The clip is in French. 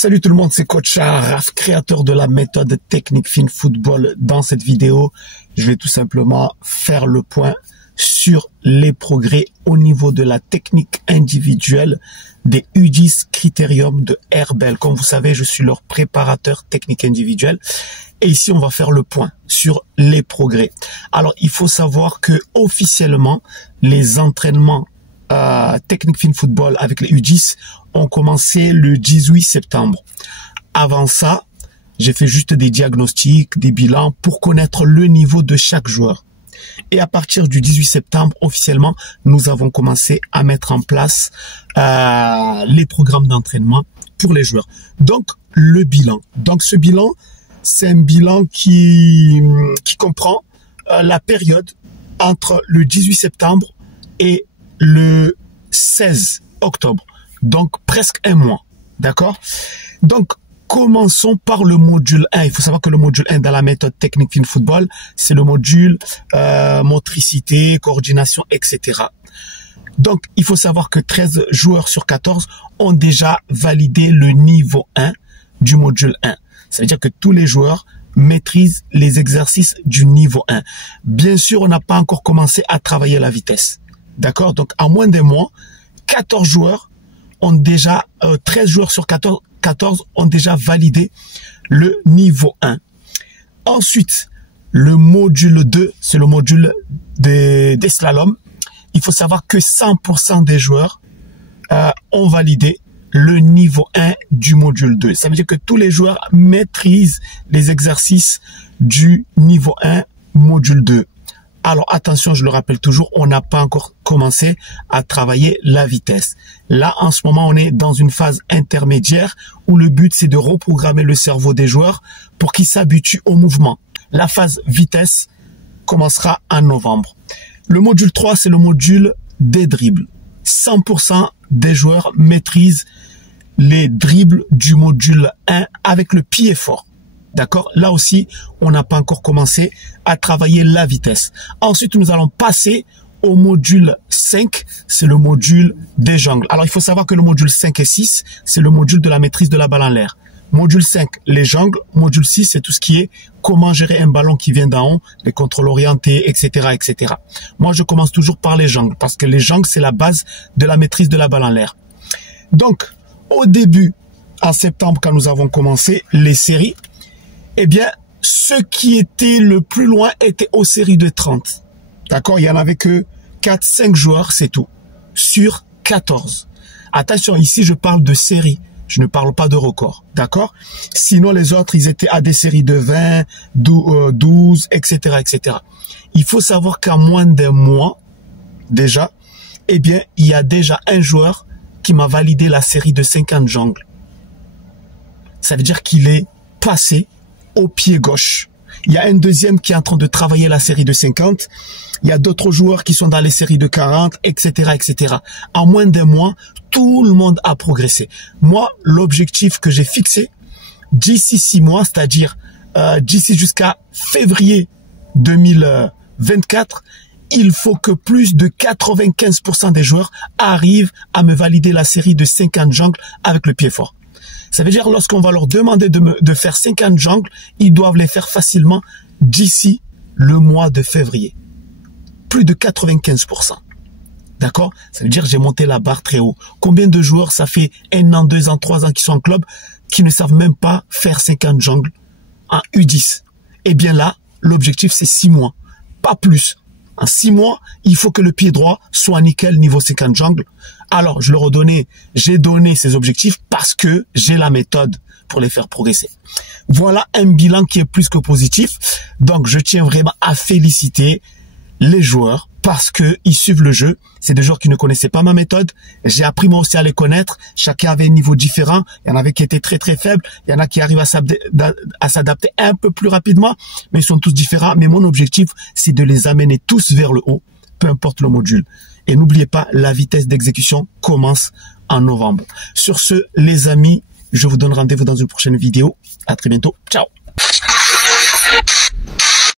Salut tout le monde, c'est Coach Araf, créateur de la méthode technique Fin Football. Dans cette vidéo, je vais tout simplement faire le point sur les progrès au niveau de la technique individuelle des U10 Critérium de Herbel. Comme vous savez, je suis leur préparateur technique individuel. Et ici, on va faire le point sur les progrès. Alors, il faut savoir que officiellement, les entraînements technique Fin Football avec les U10 ont commencé le 18 septembre. Avant ça, j'ai fait juste des diagnostics, des bilans pour connaître le niveau de chaque joueur. Et à partir du 18 septembre, officiellement, nous avons commencé à mettre en place les programmes d'entraînement pour les joueurs. Donc, le bilan. Donc, ce bilan, c'est un bilan qui comprend la période entre le 18 septembre et le 16 octobre. Donc, presque un mois. D'accord? Donc, commençons par le module 1. Il faut savoir que le module 1 dans la méthode technique Fin Football, c'est le module motricité, coordination, etc. Donc, il faut savoir que 13 joueurs sur 14 ont déjà validé le niveau 1 du module 1. Ça veut dire que tous les joueurs maîtrisent les exercices du niveau 1. Bien sûr, on n'a pas encore commencé à travailler la vitesse. D'accord? Donc, en moins d'un mois, 14 joueurs ont déjà, 13 joueurs sur 14 ont déjà validé le niveau 1. Ensuite, le module 2, c'est le module des slaloms. Il faut savoir que 100% des joueurs ont validé le niveau 1 du module 2. Ça veut dire que tous les joueurs maîtrisent les exercices du niveau 1, module 2. Alors attention, je le rappelle toujours, on n'a pas encore commencé à travailler la vitesse. Là, en ce moment, on est dans une phase intermédiaire où le but, c'est de reprogrammer le cerveau des joueurs pour qu'ils s'habituent au mouvement. La phase vitesse commencera en novembre. Le module 3, c'est le module des dribbles. 100% des joueurs maîtrisent les dribbles du module 1 avec le pied fort. D'accord? Là aussi, on n'a pas encore commencé à travailler la vitesse. Ensuite, nous allons passer au module 5, c'est le module des jongles. Alors, il faut savoir que le module 5 et 6, c'est le module de la maîtrise de la balle en l'air. Module 5, les jongles. Module 6, c'est tout ce qui est comment gérer un ballon qui vient d'en haut, les contrôles orientés, etc., etc. Moi, je commence toujours par les jongles parce que les jongles, c'est la base de la maîtrise de la balle en l'air. Donc, au début, en septembre, quand nous avons commencé les séries, eh bien, ceux qui étaient le plus loin étaient aux séries de 30. D'accord? Il y en avait que 4-5 joueurs, c'est tout. Sur 14. Attention, ici, je parle de séries. Je ne parle pas de record. D'accord? Sinon, les autres, ils étaient à des séries de 20, 12, etc., etc. Il faut savoir qu'en moins d'un mois, déjà, eh bien, il y a déjà un joueur qui m'a validé la série de 50 jongles. Ça veut dire qu'il est passé au pied gauche. Il y a un deuxième qui est en train de travailler la série de 50. Il y a d'autres joueurs qui sont dans les séries de 40, etc., etc. En moins d'un mois, tout le monde a progressé. Moi, l'objectif que j'ai fixé d'ici 6 mois, c'est-à-dire d'ici jusqu'à février 2024, il faut que plus de 95% des joueurs arrivent à me valider la série de 50 jongles avec le pied fort. Ça veut dire lorsqu'on va leur demander de faire 50 jongles, ils doivent les faire facilement d'ici le mois de février. Plus de 95%. D'accord? Ça veut dire j'ai monté la barre très haut. Combien de joueurs, ça fait 1 an, 2 ans, 3 ans qui sont en club, qui ne savent même pas faire 50 jongles en U10? Eh bien là, l'objectif c'est 6 mois. Pas plus. En 6 mois, il faut que le pied droit soit nickel niveau 50 jongles. Alors, j'ai donné ces objectifs parce que j'ai la méthode pour les faire progresser. Voilà un bilan qui est plus que positif. Donc, je tiens vraiment à féliciter les joueurs parce que ils suivent le jeu. C'est des joueurs qui ne connaissaient pas ma méthode. J'ai appris moi aussi à les connaître. Chacun avait un niveau différent. Il y en avait qui étaient très très faibles. Il y en a qui arrivent à s'adapter un peu plus rapidement. Mais ils sont tous différents. Mais mon objectif, c'est de les amener tous vers le haut, peu importe le module. Et n'oubliez pas, la vitesse d'exécution commence en novembre. Sur ce, les amis, je vous donne rendez-vous dans une prochaine vidéo. À très bientôt. Ciao!